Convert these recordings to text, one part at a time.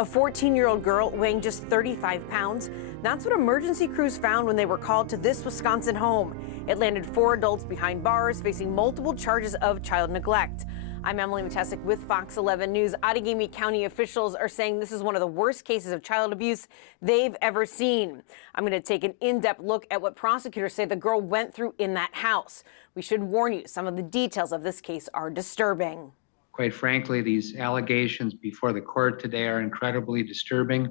A 14-year-old girl weighing just 35 pounds. That's what emergency crews found when they were called to this Wisconsin home. It landed 4 adults behind bars facing multiple charges of child neglect. I'm Emily Matesic with Fox 11 News. Outagamie County officials are saying this is one of the worst cases of child abuse they've ever seen. I'm going to take an in-depth look at what prosecutors say the girl went through in that house. We should warn you, some of the details of this case are disturbing. Quite frankly, these allegations before the court today are incredibly disturbing.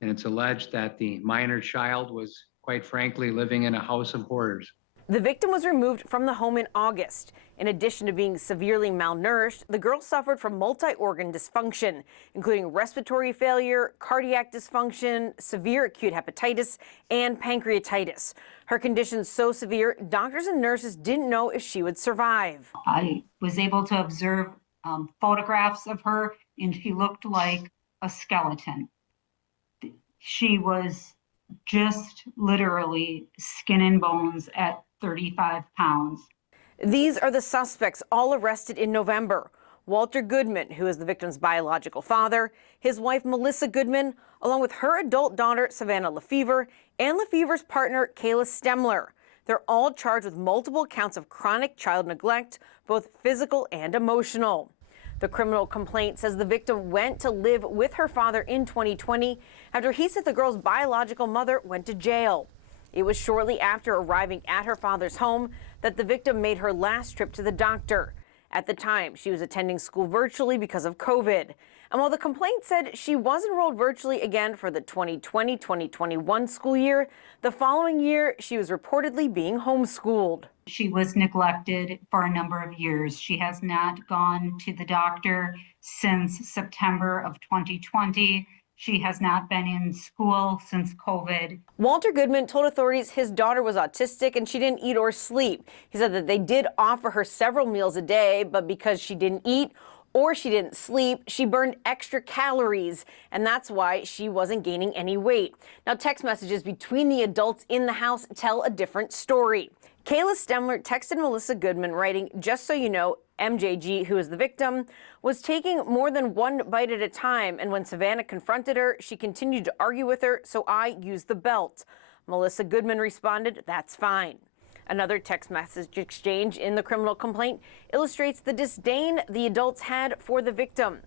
And it's alleged that the minor child was, quite frankly, living in a house of horrors. The victim was removed from the home in August. In addition to being severely malnourished, the girl suffered from multi-organ dysfunction, including respiratory failure, cardiac dysfunction, severe acute hepatitis, and pancreatitis. Her condition so severe, doctors and nurses didn't know if she would survive. I was able to observe photographs of her, and she looked like a skeleton. She was just literally skin and bones at 35 pounds. These are the suspects, all arrested in November. Walter Goodman, who is the victim's biological father, his wife Melissa Goodman, along with her adult daughter Savanna LeFever, and LeFever's partner Kayla Stemler. They're all charged with multiple counts of chronic child neglect, both physical and emotional. The criminal complaint says the victim went to live with her father in 2020 after he said the girl's biological mother went to jail. It was shortly after arriving at her father's home that the victim made her last trip to the doctor. At the time, she was attending school virtually because of COVID. And while the complaint said she was enrolled virtually again for the 2020-2021 school year, the following year, she was reportedly being homeschooled. She was neglected for a number of years. She has not gone to the doctor since September of 2020. She has not been in school since COVID. Walter Goodman told authorities his daughter was autistic and she didn't eat or sleep. He said that they did offer her several meals a day, but because she didn't eat or she didn't sleep, she burned extra calories, and that's why she wasn't gaining any weight. Now, text messages between the adults in the house tell a different story. Kayla Stemler texted Melissa Goodman writing, "Just so you know, MJG, who is the victim, was taking more than one bite at a time, and when Savanna confronted her, she continued to argue with her, so I used the belt." Melissa Goodman responded, "That's fine." Another text message exchange in the criminal complaint illustrates the disdain the adults had for the victim.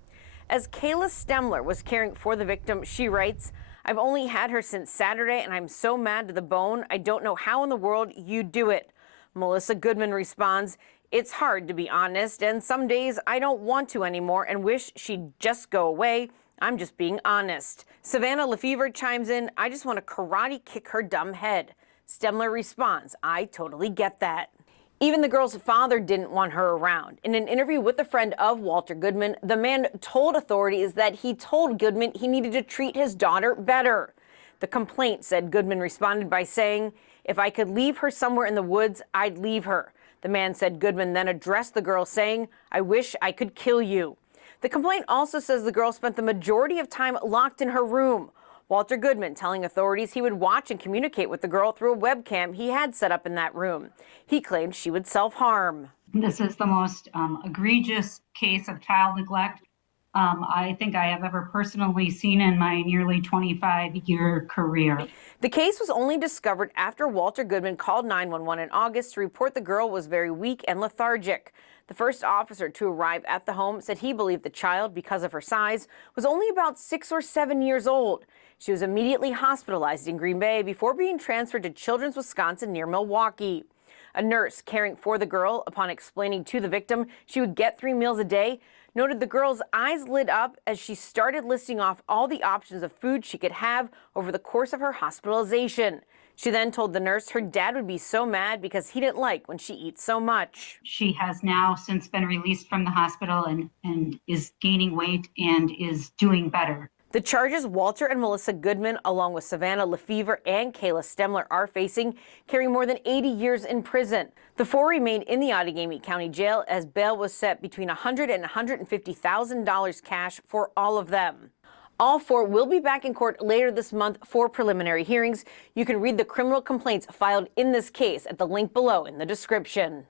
As Kayla Stemler was caring for the victim, she writes, "I've only had her since Saturday, and I'm so mad to the bone. I don't know how in the world you do it." Melissa Goodman responds, "It's hard to be honest, and some days I don't want to anymore and wish she'd just go away. I'm just being honest." Savanna LeFever chimes in, "I just want to karate kick her dumb head." Stemler responds, "I totally get that." Even the girl's father didn't want her around. In an interview with a friend of Walter Goodman, the man told authorities that he told Goodman he needed to treat his daughter better. The complaint said Goodman responded by saying, "If I could leave her somewhere in the woods, I'd leave her." The man said Goodman then addressed the girl saying, "I wish I could kill you." The complaint also says the girl spent the majority of time locked in her room. Walter Goodman telling authorities he would watch and communicate with the girl through a webcam he had set up in that room. He claimed she would self-harm. This is the most egregious case of child neglect I think I have ever personally seen in my nearly 25-year career. The case was only discovered after Walter Goodman called 911 in August to report the girl was very weak and lethargic. The first officer to arrive at the home said he believed the child, because of her size, was only about 6 or 7 years old. She was immediately hospitalized in Green Bay before being transferred to Children's Wisconsin near Milwaukee. A nurse caring for the girl, upon explaining to the victim she would get 3 meals a day, noted the girl's eyes lit up as she started listing off all the options of food she could have over the course of her hospitalization. She then told the nurse her dad would be so mad because he didn't like when she eats so much. She has now since been released from the hospital and is gaining weight and is doing better. The charges Walter and Melissa Goodman, along with Savanna LeFever and Kayla Stemler, are facing carry more than 80 years in prison. The 4 remained in the Outagamie County Jail as bail was set between $100,000 and $150,000 cash for all of them. All 4 will be back in court later this month for preliminary hearings. You can read the criminal complaints filed in this case at the link below in the description.